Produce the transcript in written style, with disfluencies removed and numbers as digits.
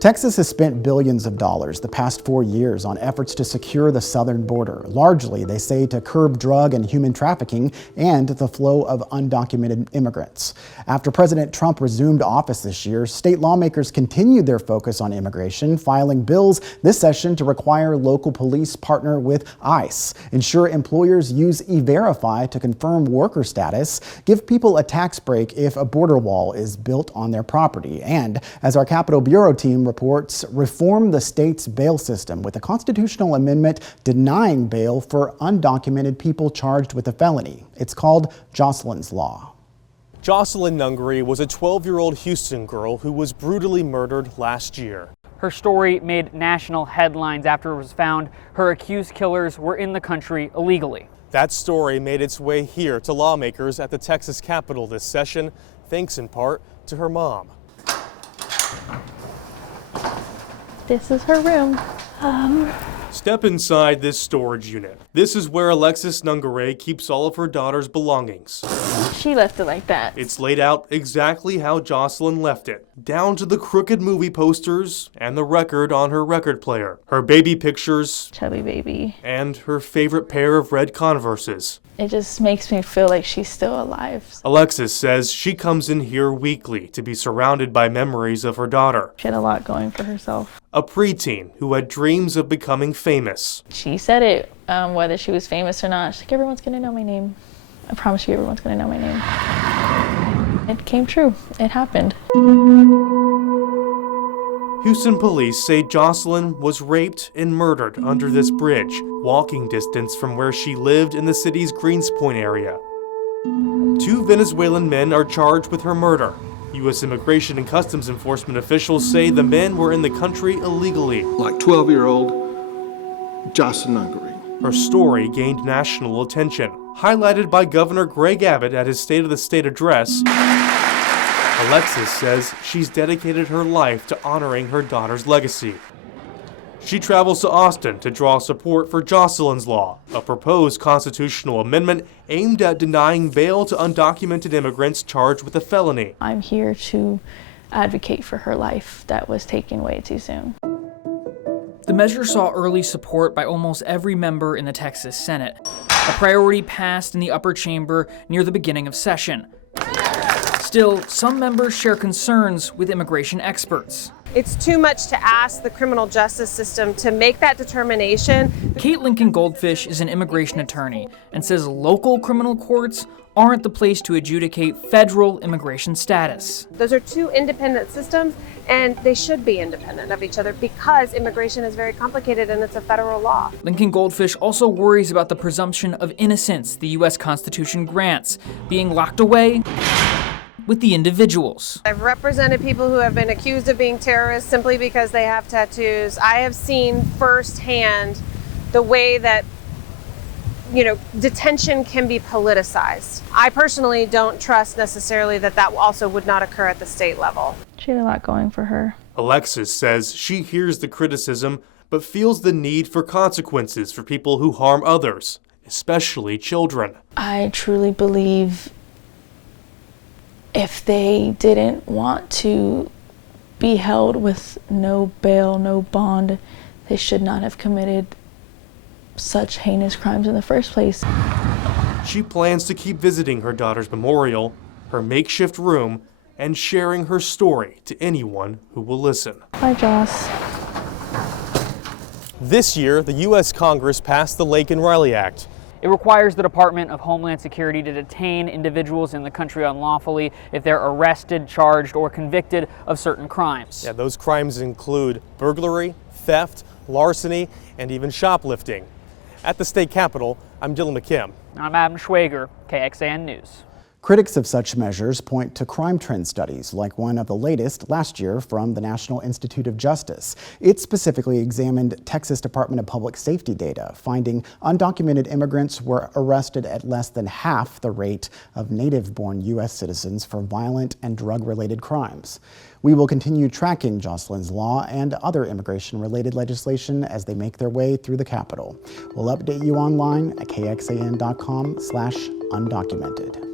Texas has spent billions of dollars the past 4 years on efforts to secure the southern border, largely, they say, to curb drug and human trafficking and the flow of undocumented immigrants. After President Trump resumed office this year, state lawmakers continued their focus on immigration, filing bills this session to require local police partner with ICE, ensure employers use E-Verify to confirm worker status, give people a tax break if a border wall is built on their property, and, as our Capitol Bureau team reports, reform the state's bail system with a constitutional amendment denying bail for undocumented people charged with a felony. It's called Jocelyn's Law. Jocelyn Nungaray was a 12-year-old Houston girl who was brutally murdered last year. Her story made national headlines after it was found her accused killers were in the country illegally. That story made its way here to lawmakers at the Texas Capitol this session, thanks in part to her mom. This is her room. Step inside this storage unit. This is where Alexis Nungaray keeps all of her daughter's belongings. She left it like that. It's laid out exactly how Jocelyn left it, down to the crooked movie posters and the record on her record player, her baby pictures, Chubby baby, and her favorite pair of red Converses. It just makes me feel like she's still alive. Alexis says she comes in here weekly to be surrounded by memories of her daughter. She had a lot going for herself. A preteen who had dreams of becoming famous. She said it, whether she was famous or not. She's like, everyone's gonna know my name. I promise you everyone's gonna know my name. It came true. It happened. Houston police say Jocelyn was raped and murdered under this bridge, walking distance from where she lived in the city's Greenspoint area. 2 Venezuelan men are charged with her murder. U.S. Immigration and Customs Enforcement officials say the men were in the country illegally. Like 12-year-old Jocelyn Nungaray. Her story gained national attention, highlighted by Governor Greg Abbott at his State of the State address. Alexis says she's dedicated her life to honoring her daughter's legacy. She travels to Austin to draw support for Jocelyn's Law, a proposed constitutional amendment aimed at denying bail to undocumented immigrants charged with a felony. I'm here to advocate for her life that was taken way too soon. The measure saw early support by almost every member in the Texas Senate, a priority passed in the upper chamber near the beginning of session. Still, some members share concerns with immigration experts. It's too much to ask the criminal justice system to make that determination. Kate Lincoln Goldfish is an immigration attorney and says local criminal courts aren't the place to adjudicate federal immigration status. Those are 2 independent systems, and they should be independent of each other because immigration is very complicated and it's a federal law. Lincoln Goldfish also worries about the presumption of innocence the U.S. Constitution grants being locked away with the individuals. I've represented people who have been accused of being terrorists simply because they have tattoos. I have seen firsthand the way that, detention can be politicized. I personally don't trust necessarily that also would not occur at the state level. She had a lot going for her. Alexis says she hears the criticism, but feels the need for consequences for people who harm others, especially children. I truly believe if they didn't want to be held with no bail, no bond, they should not have committed such heinous crimes in the first place. She plans to keep visiting her daughter's memorial, her makeshift room, and sharing her story to anyone who will listen. Bye, Joss. This year, the U.S. Congress passed the Laken Riley Act. It requires the Department of Homeland Security to detain individuals in the country unlawfully if they're arrested, charged, or convicted of certain crimes. Yeah, those crimes include burglary, theft, larceny, and even shoplifting. At the state capitol, I'm Dylan McKim. I'm Adam Schwager, KXAN News. Critics of such measures point to crime trend studies, like one of the latest last year from the National Institute of Justice. It specifically examined Texas Department of Public Safety data, finding undocumented immigrants were arrested at less than half the rate of native-born U.S. citizens for violent and drug-related crimes. We will continue tracking Jocelyn's Law and other immigration-related legislation as they make their way through the Capitol. We'll update you online at kxan.com/undocumented.